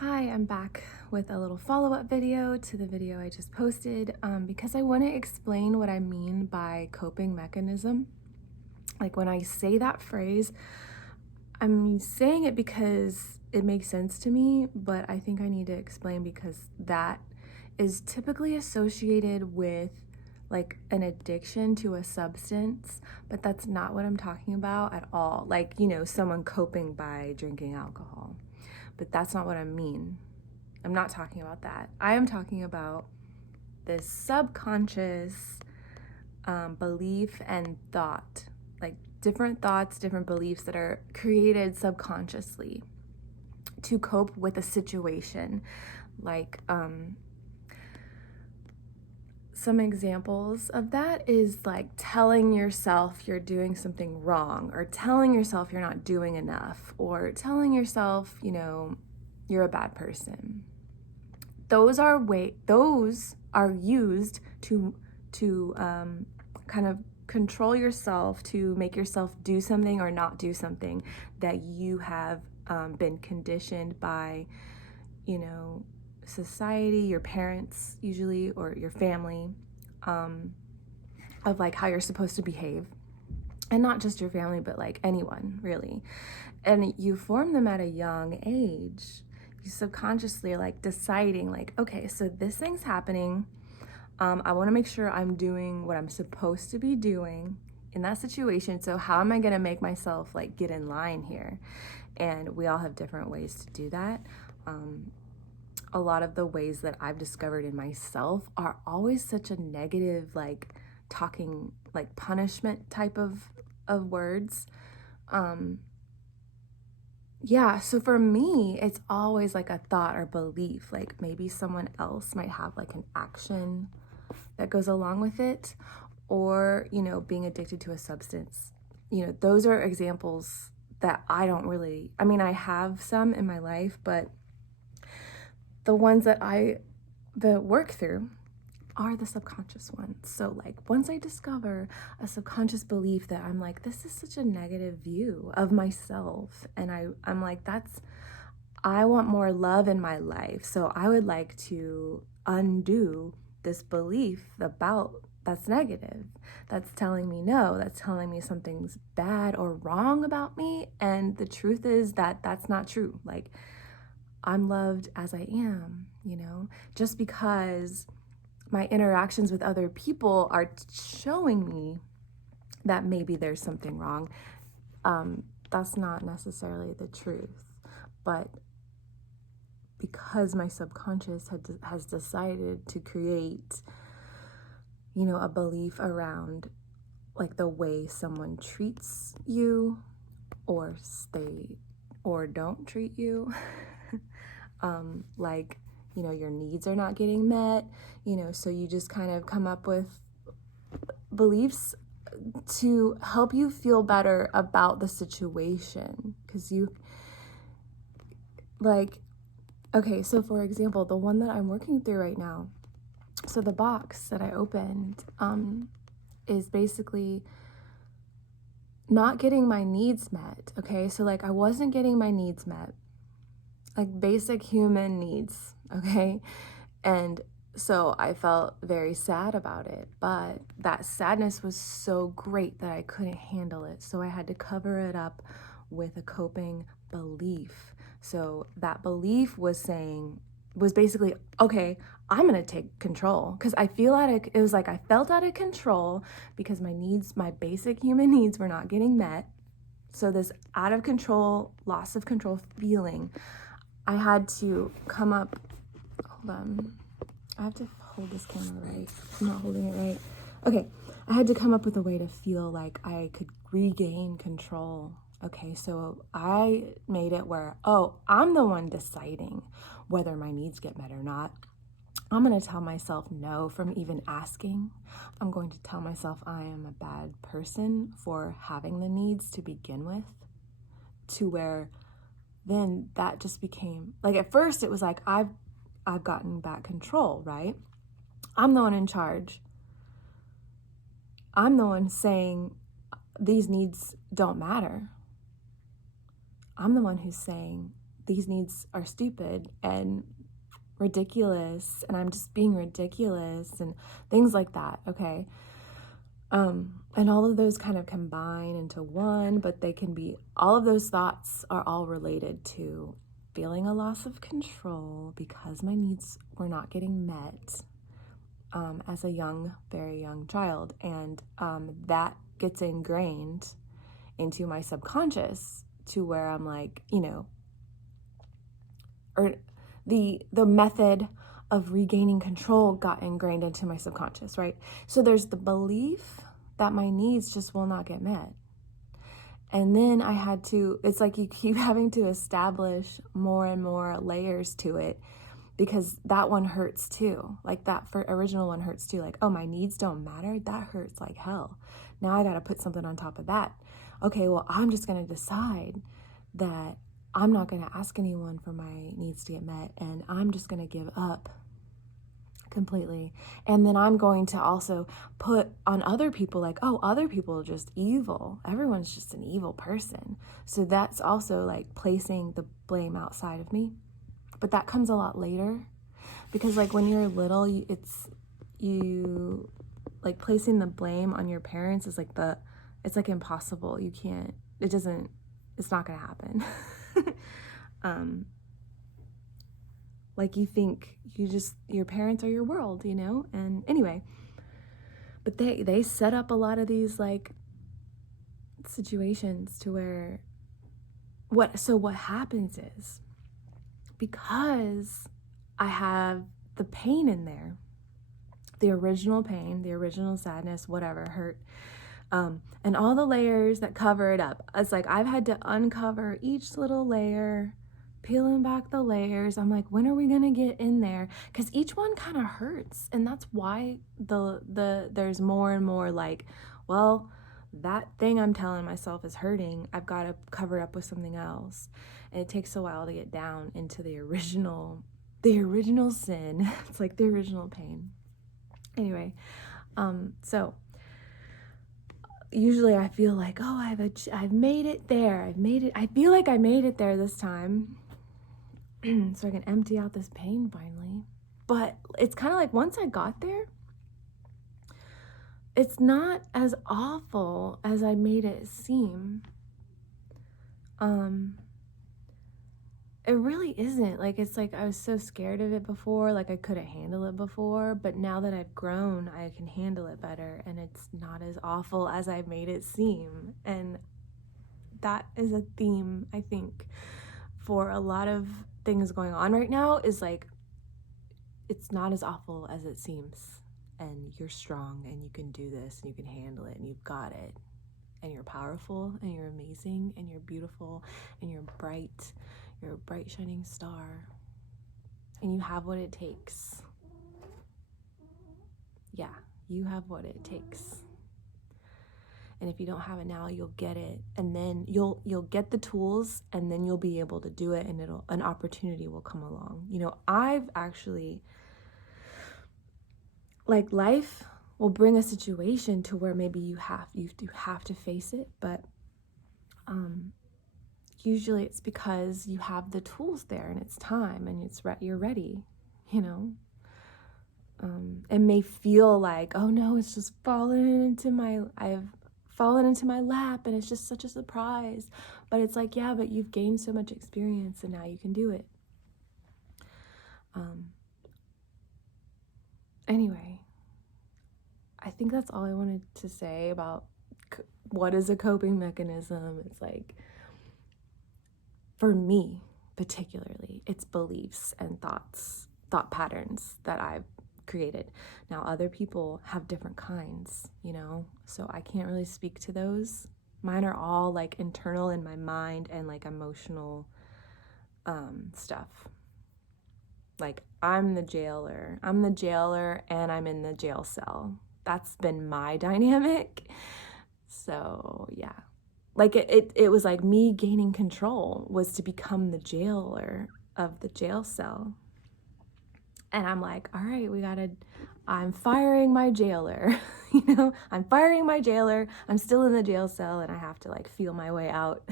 Hi, I'm back with a little follow-up video to the video I just posted because I want to explain what I mean by coping mechanism. Like when I say that phrase, I'm saying it because it makes sense to me, but I think I need to explain because that is typically associated with like an addiction to a substance, but that's not what I'm talking about at all. Like, someone coping by drinking alcohol, but that's not what I mean. I'm not talking about that. I am talking about this subconscious belief and thought, like different thoughts, different beliefs that are created subconsciously to cope with a situation. Like some examples of that is like telling yourself you're doing something wrong, or telling yourself you're not doing enough, or telling yourself, you're a bad person. Those are used to kind of control yourself, to make yourself do something or not do something that you have been conditioned by, society, your parents usually, or your family, of like how you're supposed to behave. And not just your family, but like anyone, really. And you form them at a young age. You subconsciously are like deciding like, okay, so this thing's happening. I want to make sure I'm doing what I'm supposed to be doing in that situation. So how am I going to make myself like get in line here? And we all have different ways to do that. A lot of the ways that I've discovered in myself are always such a negative, like talking, like punishment type of words. Yeah, so for me, it's always like a thought or belief, like maybe someone else might have like an action that goes along with it, or, being addicted to a substance. Those are examples that I don't really, I mean, I have some in my life, but the ones that work through are the subconscious ones. So like once I discover a subconscious belief that I'm like, this is such a negative view of myself, and I'm like, I want more love in my life, so I would like to undo this belief about that's negative, that's telling me no, that's telling me something's bad or wrong about me. And the truth is that that's not true. Like, I'm loved as I am, just because my interactions with other people are showing me that maybe there's something wrong. That's not necessarily the truth, but because my subconscious has decided to create, a belief around like the way someone treats you, or don't treat you, like, your needs are not getting met, so you just kind of come up with beliefs to help you feel better about the situation. Because okay, so for example, the one that I'm working through right now, so the box that I opened is basically not getting my needs met. Okay, so like I wasn't getting my needs met, like basic human needs. Okay, and so I felt very sad about it, but that sadness was so great that I couldn't handle it. So I had to cover it up with a coping belief. So that belief was basically, okay, I'm gonna take control, because it was like I felt out of control because my basic human needs were not getting met. So this out of control, loss of control feeling, I had to come up, hold on, I have to hold this camera right. I'm not holding it right. Okay, I had to come up with a way to feel like I could regain control. Okay, so I made it where, I'm the one deciding whether my needs get met or not. I'm going to tell myself no from even asking. I'm going to tell myself I am a bad person for having the needs to begin with, to where then that just became, like at first it was like, I've gotten back control, right? I'm the one in charge. I'm the one saying these needs don't matter. I'm the one who's saying these needs are stupid and ridiculous, and I'm just being ridiculous, and things like that, okay? And all of those kind of combine into one, but they can be, all of those thoughts are all related to feeling a loss of control because my needs were not getting met as a young, very young child. And that gets ingrained into my subconscious to where I'm like, or the method of regaining control got ingrained into my subconscious, right? So there's the belief that my needs just will not get met. And then I had to, it's like you keep having to establish more and more layers to it, because that one hurts too. Like that original one hurts too. Like, oh, my needs don't matter. That hurts like hell. Now I got to put something on top of that. Okay, well, I'm just going to decide that I'm not going to ask anyone for my needs to get met, and I'm just going to give up completely. And then I'm going to also put on other people, like, oh, other people are just evil. Everyone's just an evil person. So that's also like placing the blame outside of me. But that comes a lot later, because like when you're little, you like placing the blame on your parents is like it's like impossible. You can't, it's not gonna happen. Like you think your parents are your world, and anyway, but they set up a lot of these like situations to where what happens is, because I have the pain in there, the original pain, the original sadness, whatever, hurt, and all the layers that cover it up. It's like I've had to uncover each little layer, peeling back the layers. I'm like, when are we gonna get in there? Because each one kind of hurts, and that's why there's more and more like, well, that thing I'm telling myself is hurting, I've got to cover it up with something else. And it takes a while to get down into the original sin. It's like the original pain. Anyway, so usually I feel like, oh, I've made it there. I feel like I made it there this time. So I can empty out this pain finally. But it's kind of like once I got there, it's not as awful as I made it seem. It really isn't. Like, it's like I was so scared of it before, like I couldn't handle it before, but now that I've grown, I can handle it better, and it's not as awful as I made it seem. And that is a theme, I think, for a lot of things going on right now, is like, it's not as awful as it seems, and you're strong, and you can do this, and you can handle it, and you've got it, and you're powerful, and you're amazing, and you're beautiful, and you're bright. You're a bright shining star, and you have what it takes. Yeah, you have what it takes. And if you don't have it now, you'll get it, and then you'll get the tools, and then you'll be able to do it, and an opportunity will come along. I've actually, like, life will bring a situation to where maybe you do have to face it, but usually it's because you have the tools there, and it's time, and you're ready. It may feel like, oh no, it's just I've fallen into my lap, and it's just such a surprise. But it's like, yeah, but you've gained so much experience, and now you can do it. Anyway, I think that's all I wanted to say about what is a coping mechanism. It's like, for me particularly, it's beliefs and thought patterns that I've created. Now, other people have different kinds, so I can't really speak to those. Mine are all like internal in my mind and like emotional stuff. Like, I'm the jailer, and I'm in the jail cell. That's been my dynamic. So yeah, like it was like me gaining control was to become the jailer of the jail cell. And I'm like, all right, I'm firing my jailer. I'm firing my jailer. I'm still in the jail cell, and I have to like feel my way out.